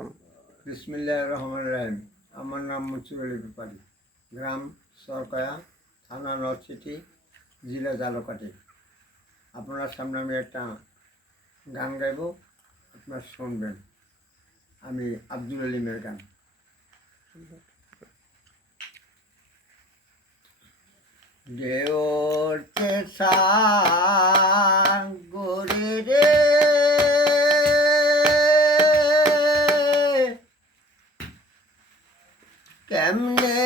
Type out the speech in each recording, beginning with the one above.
আলাইকুম। বিসমিল্লাহির রহমানির রহিম। আমার নাম মুন্সিফ আলী ব্যাপারী, গ্রাম সরকায়া, থানা নরসিটি, জেলা ঝালকাঠি। আপনার সামনে আমি একটা গান গাইব, আপনার শুনবেন। আমি আব্দুল আলিমের গান। দেওরতে সাগরে রে কেমনে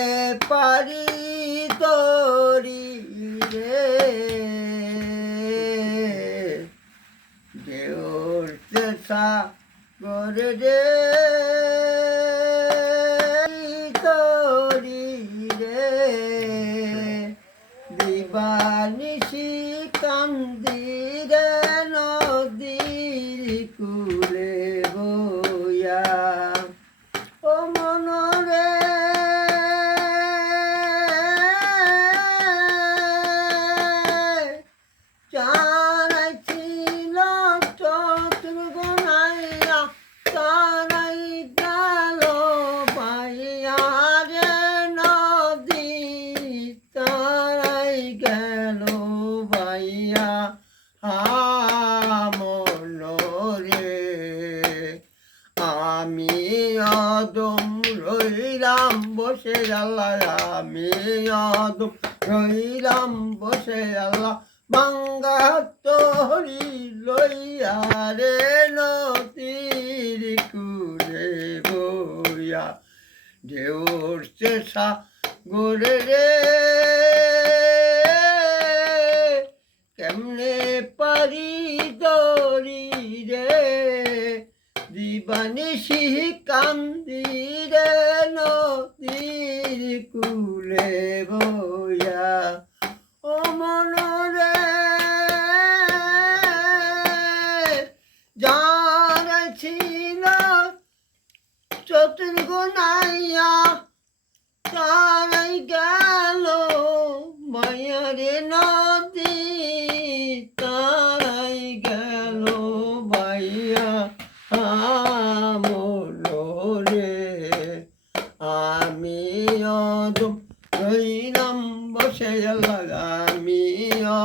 পারি তরি রে দেওরতে সাগরে রে তরি রে দিবানিশি কান্দিরে নদীর কুলে বইয়া ও মনরে চারাইছিল চতুর্গনাইয়া তারাই গেল বাইয়া রে নদী তারাই গেল বাইয়া মনরে আমি অদম রইলাম বসে আল্লাহ আমি অদম রইলাম বসে আল্লাহ বাঙ্গা তরি লইয়া রে নদীর কুলে বইয়া ঢেউছে সাগরে রে কেমনে পারি দরি রে দিবানিশি কান্দিরে নদীর কুলে বইয়া ও মনরে যারা ছিল চতুর্গনাইয়া তারাই গেল মায়ারে নদী তারাই গেল বাইয়া মনরে আমি অদম রইলাম বসে আল্লাহ আমি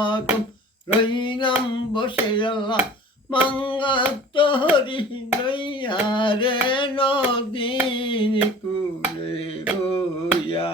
অদম রইলাম বসে আল্লাহ মাঙ্গা তোরি লইয়া রে নদীর কুলে বইয়া।